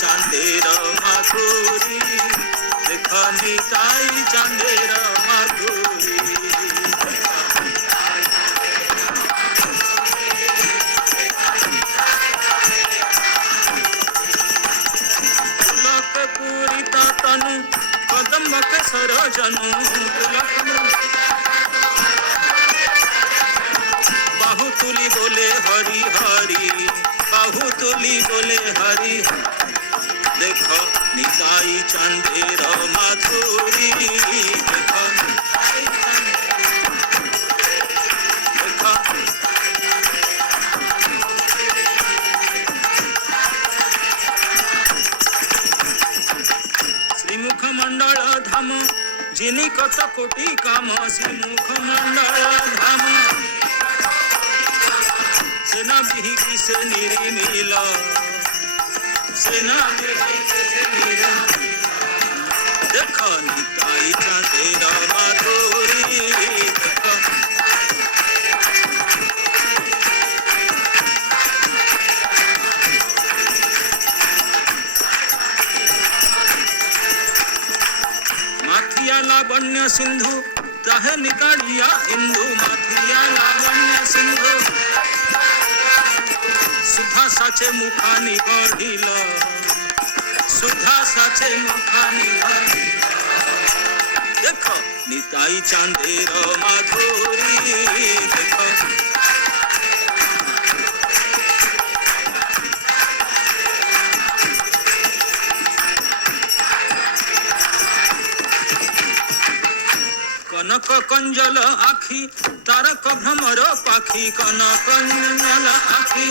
चांदेर माधुरी देख निताई चांदेर माधुरी पुलक पूरित तनु कदम के सरजनु बाहु तुली बोले हरि हरि बाहु तुली बोले हरि देख निताई चांदेर माधुरी देख श्रीमुख मंडल धाम जिनी कत कोटि काम श्रीमुख मंडल धाम सेना बिही से निर्मिल सेना देख निताई चांदेर माधुरी माथिया लावण्य सिंधु ताहे निकालिया इंदु माथिया लावण्य सिंधु सुधा साचे मुखानी गढ़िल सुधा साचे मुखानी देख निताई चांदेर माधुरी देख कनक कंजल आखि तारक भ्रमर पाखी कनक कंजल आखि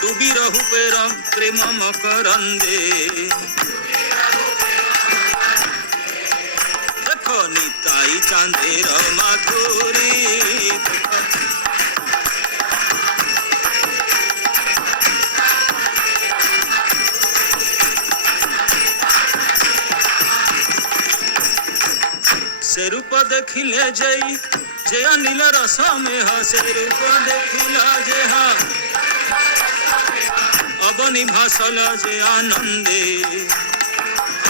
डूबी रहु पेर प्रेम मकरंदे देख निताई चांदेर माधुरी से रूप देखिले जई जे अनिल रस में से रूप देखिला जे अबनी भासल जे आनंदे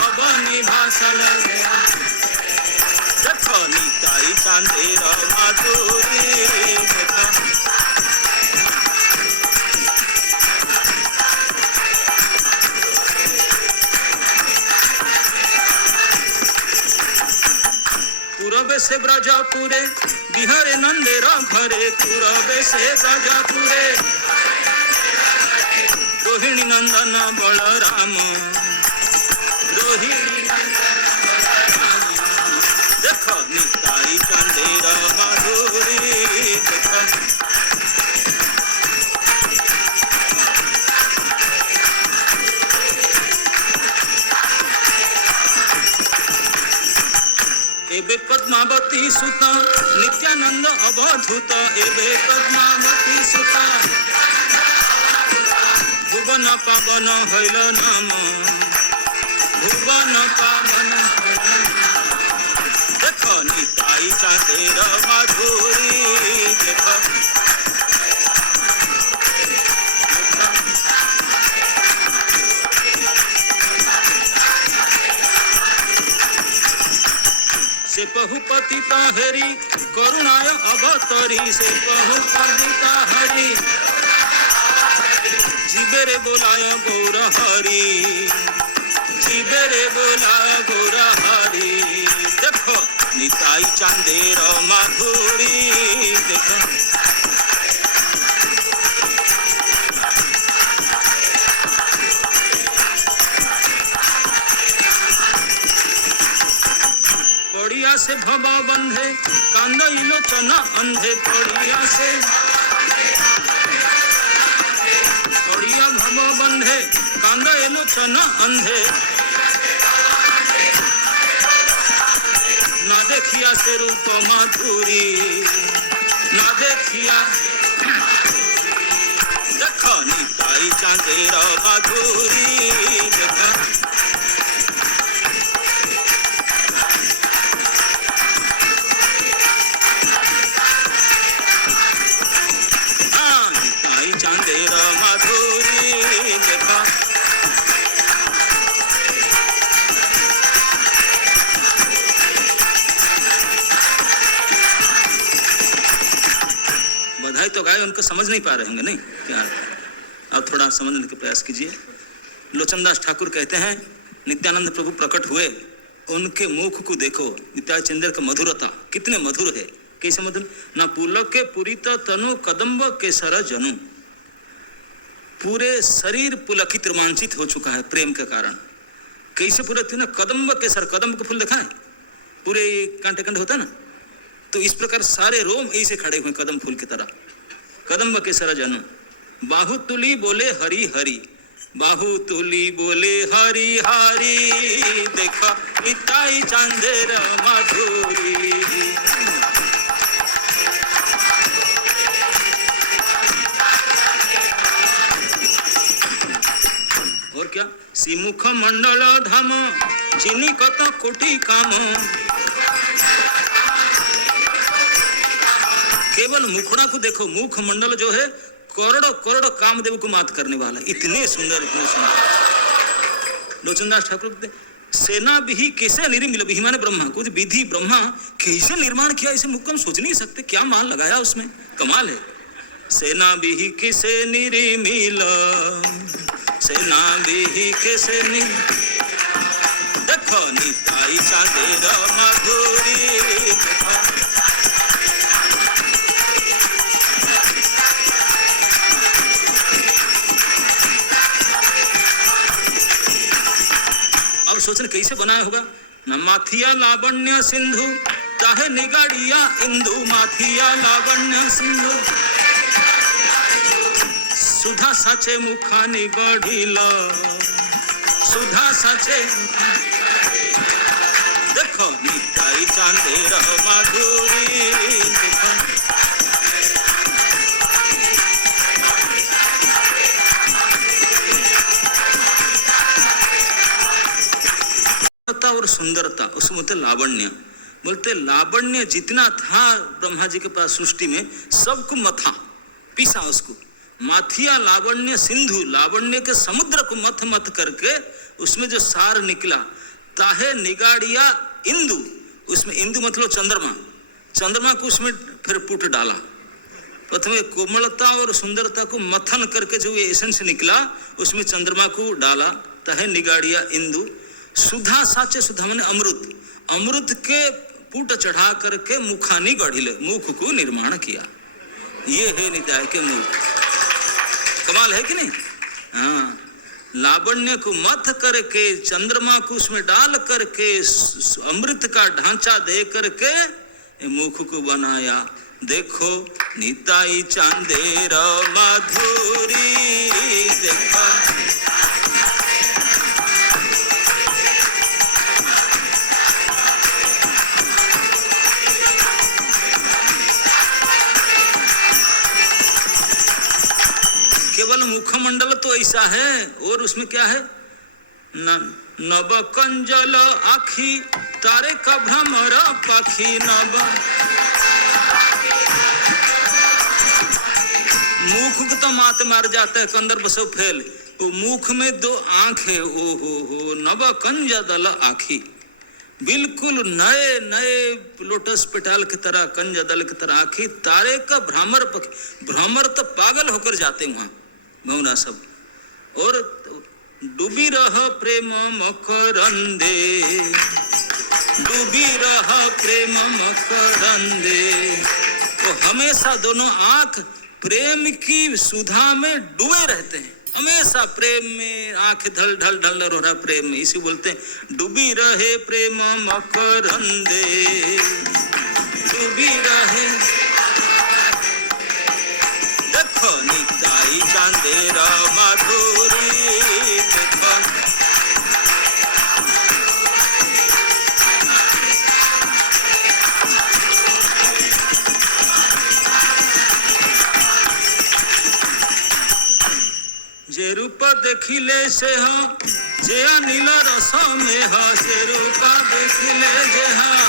अबनी भासल जे देख निताई चांदेर माधुरी देख पूरबे से ब्रजपुरे बिहारे नंदेर घरे पूरबे से ब्रजपुरे रोहिणी नंदन बलराम रोहिणी देख निताई चांदेर माधुरी देख एबे पद्मावती सुता नित्यानंद अवधूत एबे पद्मावती सुता भुवन पावन हईल नाम भुवन पावन देख निताई चांदेर माधुरी देख से पहुपति हेरी करुणाय अवतरी से पहुपति हरि जीवे बोलाय गौर हरि जीवे बोलाय गौर हरि देख निताई चांदेर माधुरी देख पड़िया से भव बंधे कांद इलोचन अंधे पड़िया से पड़िया भव बंधे कांद इलोचन अंधे ना देखिया से रूप माधुरी ना देखिया देख निताई चांदेर माधुरी देख चांदेर माधुरी लोग आए उनको समझ नहीं पा रहे होंगे, नहीं क्या? अब थोड़ा समझने का प्रयास कीजिए। लोचनदास ठाकुर कहते हैं नित्यानंद प्रभु प्रकट हुए, उनके मुख को देखो, नित्याय चंद्र का मधुरता कितने मधुर है। कैसे मधुर? न पुलक के पुरित तनु कदम्ब केसर जनु, पूरे शरीर पुलकित रोमांचित हो चुका है प्रेम के कारण। कैसे पूरे थे ना, कदम्ब केसर, कदम्ब का फूल देखा है, पूरे कांटे कांटे होता है ना, तो इस प्रकार सारे रोम ऐसे खड़े हुए कदम फूल की तरह। कदम्ब केसर जनु, बाहुतुली बोले हरि हरि, बाहुतुली बोले हरि हरि, देखा निताई चांदेर माधुरी। और क्या? श्रीमुख मंडल धाम जिनी कत कोटि काम, केवल मुखड़ा को देखो, मुख मंडल जो है करोड़ों करोड़ों कामदेव को मात करने वाला, इतने सुंदर इतने सुंदर। लोचनदास ठाकुर सेना भी कैसे निर्मिल, विहि माने ब्रह्मा, कुछ विधि ब्रह्मा कैसे निर्माण किया, इसे मुख हम सोच नहीं सकते, क्या माल लगाया उसमें, कमाल है। सेना भी कैसे निर्मिल, सेना भी कैसे देखो निताई चांदेर माधुरी, अब सोचने कैसे बनाया होगा। न माथिया लावण्य सिंधु ताहे निगाड़िया इंदु, माथिया लावण्य सिंधु सुधा साचे मुखा निगढ़िल, सुधा साचे देखो निताई चांदेर माधुरी। और सुंदरता उसमें बोलते लावण्य, बोलते लावण्य जितना था ब्रह्मा जी के पास सृष्टि में, सबको मथा पीसा उसको। माथिया लावण्य सिंधु, लावण्य के समुद्र को मथ मथ करके उसमें जो सार निकला। ताहे निगाड़िया इंदु, उसमें इंदु मतलब चंद्रमा, चंद्रमा को उसमें फिर पुट डाला। प्रथम कोमलता और सुंदरता को मथन करके जो ये एसेंस निकला उसमें चंद्रमा को डाला। ताहे निगाड़िया इंदु, सुधा साचे, सुधा माने अमृत, अमृत के पुट चढ़ा करके मुखानी गढ़िले, मुख को निर्माण किया। ये है नित्याय के मुख, कमाल है कि नहीं? हाँ, लावण्य को मथ करके चंद्रमा को उसमें डाल करके अमृत का ढांचा दे करके मुख को बनाया। देखो निताई चांदेर माधुरी, देखा केवल मुखमंडल तो ऐसा है, और उसमें क्या है? नब कंजल आखी तारे का भ्रमर पाखी, नब मुख को तो मात मार जाता है, कंदर बसो फैल, तो मुख में दो आंख है। ओ हो नब कंजल आखी, बिल्कुल नए नए लोटस पेटाल की तरह, कंजदल की तरह आखी, तारे का भ्रमर पखी, भ्रमर तो पागल होकर जाते वहां भौना सब। और डूबी रह प्रेम मकरंदे, डूबी रह प्रेम मकरंदे, तो हमेशा दोनों आंख प्रेम की सुधा में डूबे रहते हैं, हमेशा प्रेम में आंख ढल ढल ढल रो रहा प्रेम में, इसी बोलते हैं डूबी रहे प्रेम मकरंदे, डूबी रहे। देखो निताई चांदेर माधुरी, देखो जे रूप देखिले से हाँ, जे अनिल रस में हाँ, से रूप देखिले जे हाँ,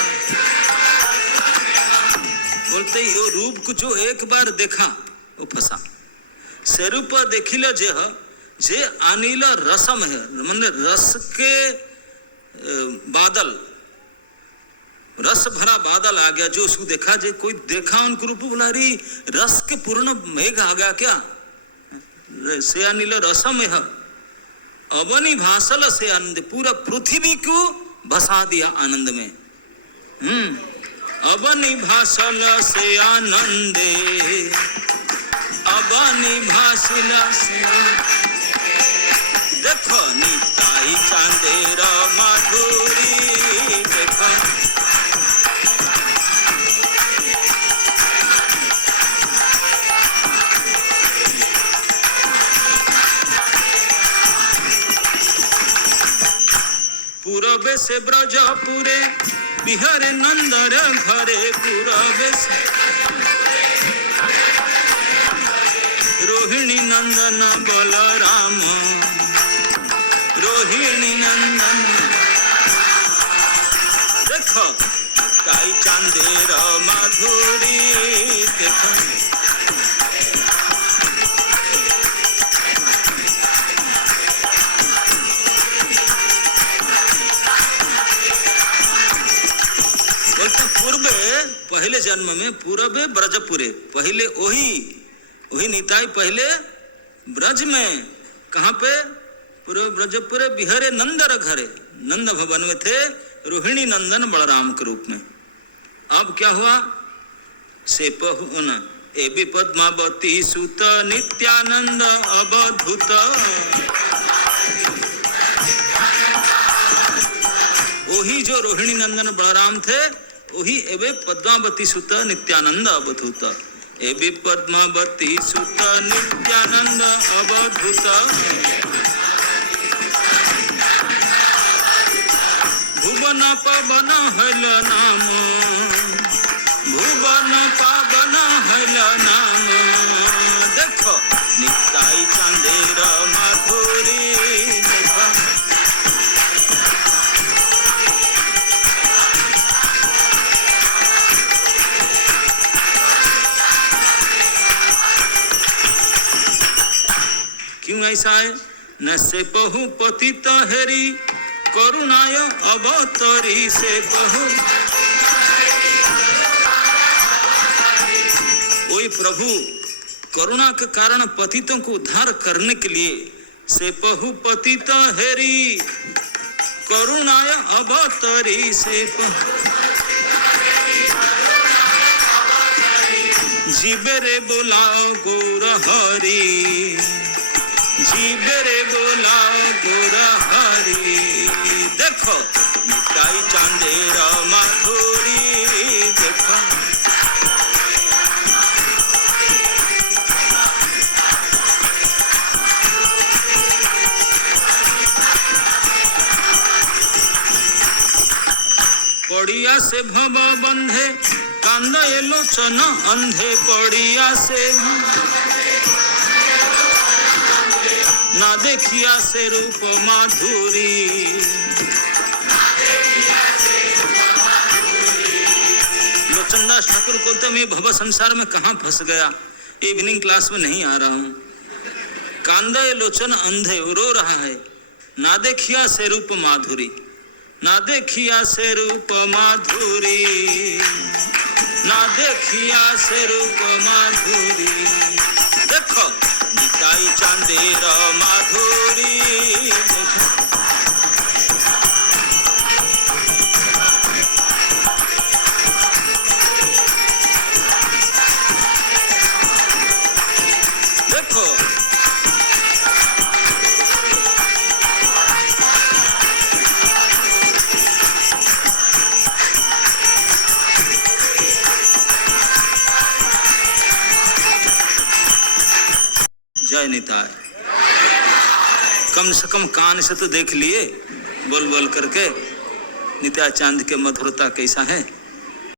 बोलते यो रूप को जो एक बार देखा वो फंसा। से रूप देखिले जे हाँ, जे अनिल रसम है, मतलब रस के बादल, रस भरा बादल आ गया, जो उसको देखा, जो कोई देखा उनको रूप बोला, अरे रस के पूर्ण मेघ आ गया क्या, से अनिल रसम है अवनी भासल से आनंद, पूरा पृथ्वी को भसा दिया आनंद में। अवनी भासल से आनंदे, अवनी भासल से, देखो निताई चांदेर माधुरी, देखो पूरबे से ब्रजपुरे बिहारे नंदर घरे, पूरबे से रोहिणी नंदन बलराम, रोहिणी नंदन, देखो ताई चांदेर माधुरी, देखो पूर्वे पहले जन्म में पूरबे ब्रजपुरे, पहले वही निताई पहले ब्रज में, कहाँ पे, पूर्व ब्रजपुरे बिहरे नंदर घरे, नंद भवन में थे, रोहिणी नंदन बलराम के रूप में। अब क्या हुआ, से पहुना ए भी पद्मावती सुत नित्यानंद अवधूत, वही जो रोहिणी नंदन बलराम थे, वही एवे पद्मावती सुत नित्यानंद अवधूत, एवे पद्मावती सुत नित्यानंद अवधूत, भुवन पवन हल नाम, भुवन पवन हल नाम, देखो निताई चांदेर माधुरी, देखो क्यों ऐसा है, न से बहु पतित हेरी करुणाय अवतरी, से बहु, वही प्रभु करुणा के कारण पतितों को उद्धार करने के लिए, से बहु पतित हेरी करुणाय अवतरी, से जीवे रे बोलाओ गौर हरि, जीवे रे बोलाओ गौर हरि, देखो निताई चांदेर माधुरी, देखो पड़िया से भव बंधे कांद लोचन अंधे, पड़िया से ना देखिया से रूप माधुरी, लोचनदास ठाकुर को तो मैं भव संसार में कहाँ फंस गया, इवनिंग क्लास में नहीं आ रहा हूँ। कांदे लोचन अंधे, रो रहा है, ना देखिया से रूप माधुरी, ना देखिया से रूप माधुरी, ना देखिया से रूप माधुरी, देखो निताई चांदेर माधुरी, देखो जय निताय। कम से कम कान से तो देख लिए बोल बोल करके नित्या चांद के मधुरता कैसा है।